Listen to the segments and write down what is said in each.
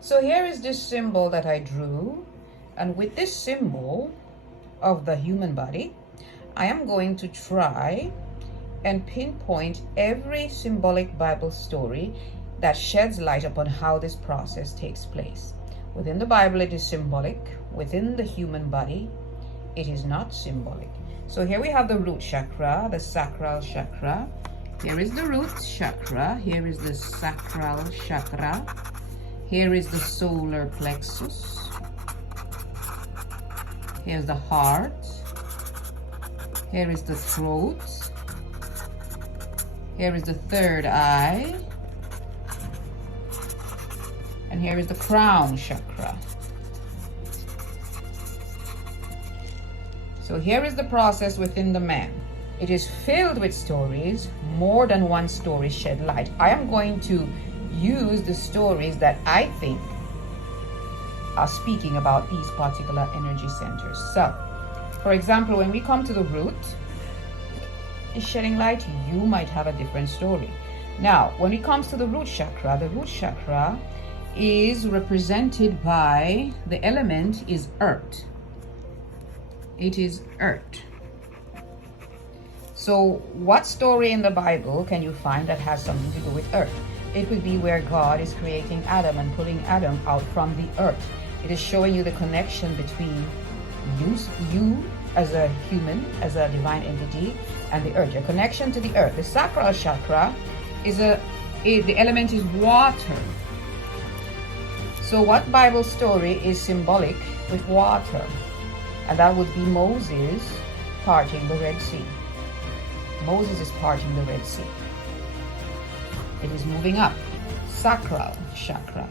So here is this symbol that I drew, and with this symbol of the human body, I am going to try and pinpoint every symbolic Bible story that sheds light upon how this process takes place. Within the Bible, it is symbolic. Within the human body, it is not symbolic. So here we have the root chakra, the sacral chakra. Here is the root chakra. Here is the sacral chakra. Here is the solar plexus. Here's the heart. Here is the throat. Here is the third eye. And here is the crown chakra. So here is the process within the man. It is filled with stories. More than one story shed light. I am going to use the stories that I think are speaking about these particular energy centers. So, for example, when we come to the root is shedding light, you might have a different story. Now, when it comes to the root chakra is represented by the element is earth. It is earth. So what story in the Bible can you find that has something to do with earth? It would be where God is creating Adam and pulling Adam out from the earth. It is showing you the connection between you as a human, as a divine entity, and the earth. Your connection to the earth. The sacral chakra is the element is water. So what Bible story is symbolic with water? And that would be Moses parting the Red Sea. Moses is parting the Red Sea. It is moving up. Sacral chakra.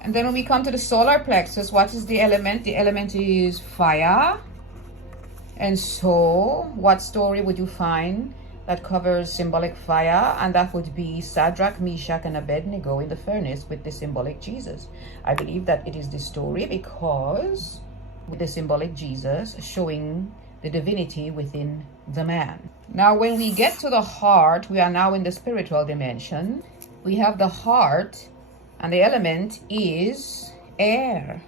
And then when we come to the solar plexus, what is the element? The element is fire. And so, what story would you find that covers symbolic fire? And that would be Shadrach, Meshach, and Abednego in the furnace with the symbolic Jesus. I believe that it is the story because with the symbolic Jesus showing the divinity within the man. Now, when we get to the heart, we are now in the spiritual dimension. We have the heart, and the element is air.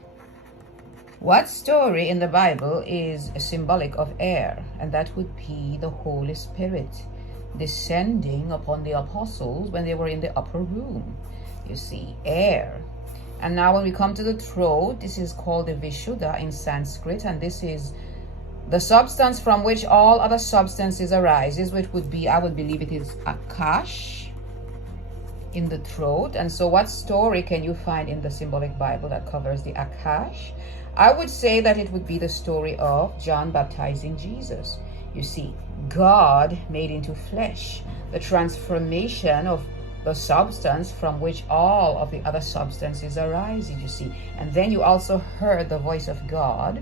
What story in the Bible is symbolic of air? And that would be the Holy Spirit descending upon the apostles when they were in the upper room. You see, air. And now when we come to the throat, this is called the Vishuddha in Sanskrit, and this is the substance from which all other substances arises, which would be, I would believe it is Akash in the throat. And so what story can you find in the symbolic Bible that covers the Akash? I would say that it would be the story of John baptizing Jesus. You see, God made into flesh, the transformation of the substance from which all of the other substances arise, you see. And then you also heard the voice of God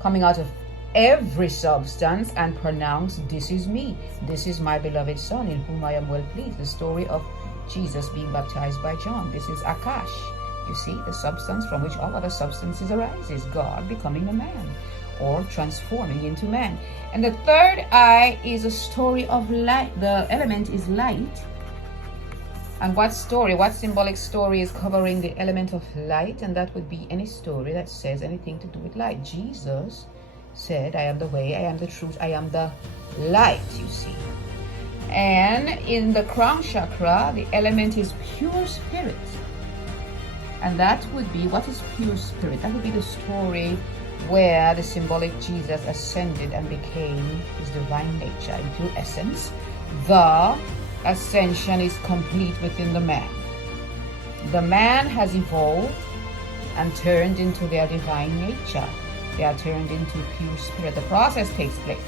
coming out of every substance and pronounced, "This is me, this is my beloved son in whom I am well pleased." The story of Jesus being baptized by John. This is Akash. You see, the substance from which all other substances arise is God becoming a man or transforming into man. And the third eye is a story of light. The element is light. And what symbolic story is covering the element of light? And that would be any story that says anything to do with light. Jesus said, "I am the way, I am the truth, I am the light," you see. And in the crown chakra, the element is pure spirit. And that would be, what is pure spirit? That would be the story where the symbolic Jesus ascended and became his divine nature in pure essence. The ascension is complete within the man. The man has evolved and turned into their divine nature. They are turned into pure spirit. The process takes place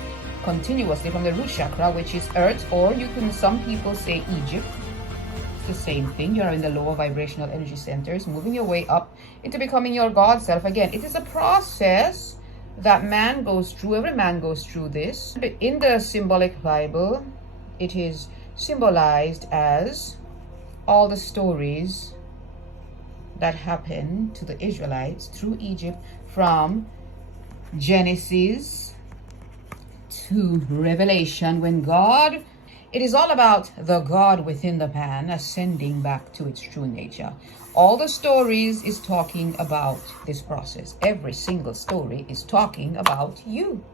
continuously from the root chakra, which is earth, or you can, some people say Egypt. It's the same thing. You're in the lower vibrational energy centers, moving your way up into becoming your God self. Again, it is a process that man goes through. Every man goes through this. But in the symbolic Bible, it is symbolized as all the stories that happened to the Israelites through Egypt from Genesis to Revelation, when God It is all about the God within the pan ascending back to its true nature. All the stories is talking about this process. Every single story is talking about you.